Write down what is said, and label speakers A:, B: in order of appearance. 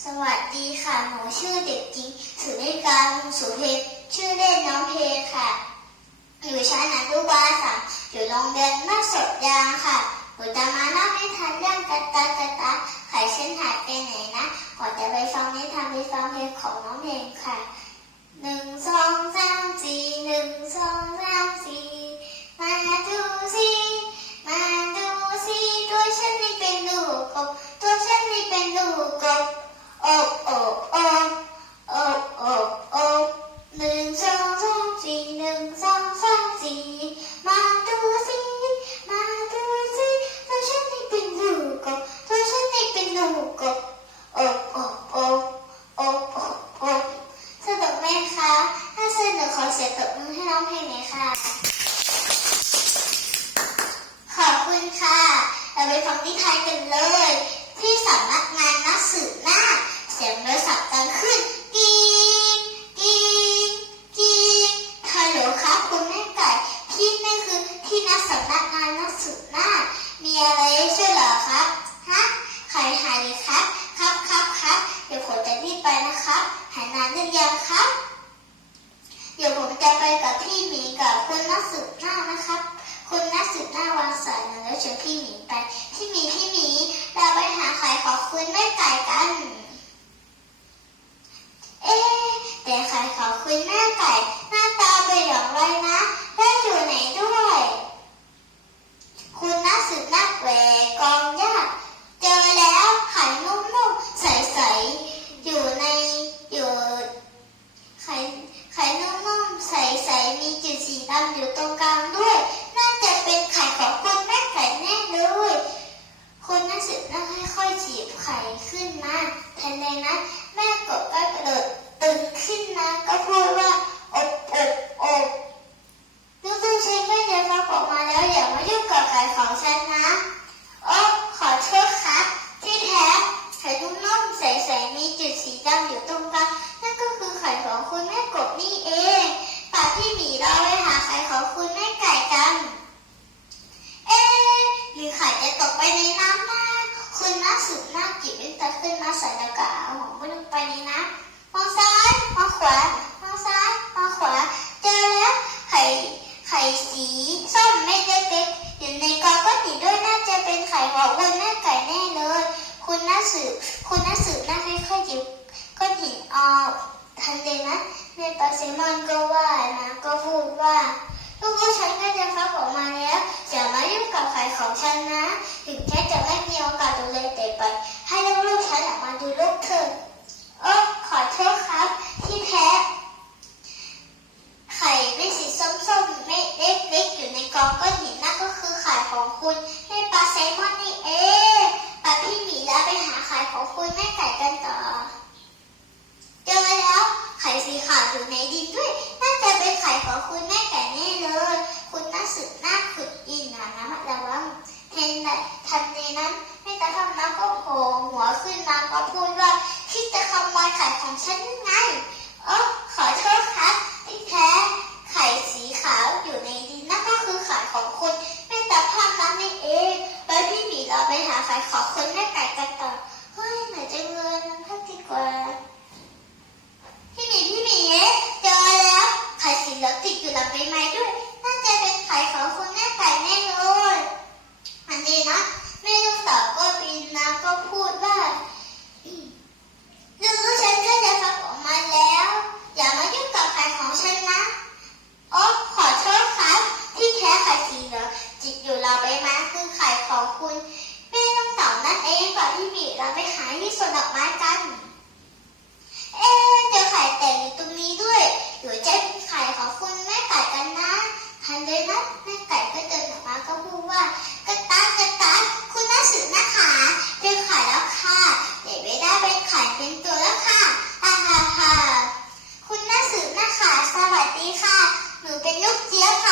A: สวัสดีค่ะ หนูชื่อเด็กหญิงสุริการสุเพชรชื่อเล่นน้องเพค่ะ อยู่ชั้นอนุบาลสามอยู่โรงเรียนบ้านสดยางค่ะหนูจะมาเล่านิทานเรื่องกระตากระตาไข่เส้นหายไปไหนนะก่อนจะไปฟังนิทานไปฟังเพลงของน้องเพลงค่ะ เราไปฟังนิทานกันเลย ที่สำนักงานนักสืบหน้า เสียงโทรศัพท์ดังขึ้นกีงกีงกีงฮัลโหลครับคุณแม่ไก่ที่นี่คือที่นักสำนักงานนักสืบหน้า มีอะไรใช่วยเหรอครับฮะใครหายเลยครับ ครับครับครับเดี๋ยวผมจะรีบไปนะครับหายนานหรือยังครับ เดี๋ยวผมจะไปกับพี่หมีกับคุณนักสืบหน้านะครับะแต่ขายขอคุณแม่ไก่หน้าตาเป็นอย่างไรนะและอยู่ไหนด้วย คุณนักสืบน้าแหวกกองยากเจอแล้วไข่นุ่มๆใสๆอยู่ในอยู่ไข่ไข่นุ่มๆใสๆมีจุดสีดำอยู่ตรงกลางด้วยน่าจะเป็นไข่ของคุณแม่ไก่แน่เลยคุณนักสืบน่าค่อยๆจีบไข่ขึ้นมาทันใดนั้นแม่กบก็กระโดด ตื่นขึ้นมาก็พูดว่าอบอบอบลูกๆฉันไม่ได้ฟักออกมาแล้วอย่ามายุ่งกับไข่ของฉันนะโอ้ขอโทษครับ ที่แท้ไข่นุ่มๆใสๆมีจุดสีดำอยู่ตรงกลางนั่นก็คือไข่ของคุณแม่กบนี่เองป่าพี่หมีเราไปหาไข่ของคุณแม่ไก่กัน เอ๊หรือไข่จะตกไปในน้ำนะคุณน่าสืบหน้าจิบวิตาขึ้นมาใส่ตะกร้าเอาของมันลงไปในน้ำมองซ้าย วา มองซ้าย มองขวา เจอแล้วไข่ไข่สีส้มไม่เล็กอยู่ในกองก้อนหินด้วยน่าจะเป็นไข่ของคุณแม่ไก่แน่เลย คุณน่าสืบ คุณน่าสืบน่าค่อยหยิบก้อนหินออกทันใดนั้นแม่ปลาแซมอนก็ว่ายมาก็พูดว่าลูกๆฉันก็จะฟักออกมาแล้วอย่ามายุ่งกับไข่ของฉันนะ ถึงแค่จะไม่มีโอกาสดูแลแต่ไป ให้ลูกๆฉันออกมาดูลูกเถอะโอ้ขอโทษครับ ที่แท้ ไข่ไม่สีส้มๆไม่เล็กๆอยู่ในกองก้อนหินนั่นก็คือไข่ของคุณแม่ปลาแซลมอนนี่เองปลาพี่หมีแล้วไปหาไข่ของคุณแม่ไก่กันต่อ เจอแล้วไข่สีขาวอยู่ในดินด้วย น่าจะเป็นไข่ของคุณแม่ไก่แน่เลย คุณน่าสืบหน้าขุดอินนะนะระวังเห็นแต่ทันใดนั้นแม่ตาทำน้ำก็โผล่หัวขึ้นมาก็พูดว่าคิดจะ ไข่ของฉันยังไงเออขอโทษครับที่แท้ไข่สีขาวอยู่ในดินนั่นก็คือไข่ของคุณแม่ตาภาพนั้นนี่เองไปพี่หมีเราไปหาไข่ของคุณ หารที่วนดอกไม้กัน เอ๊เจอไข่แต่อยู่ตรงนี้ด้วย อยู่ใจไข่ของคุณแม่ไก่กันนะหันเลยนะแม่ไก่ก็เดินออกมาก็พูดว่ากระตากระตาคุณน่าสุดนะคะเป็นไข่แล้วค่ะเดี๋ยวไม่ได้เป็นไข่เป็นตัวแล้วค่ะฮ่าฮ่าคุณน่าสุดนะคะสวัสดีค่ะ หนูเป็นลูกเจี๊ยบค่ะ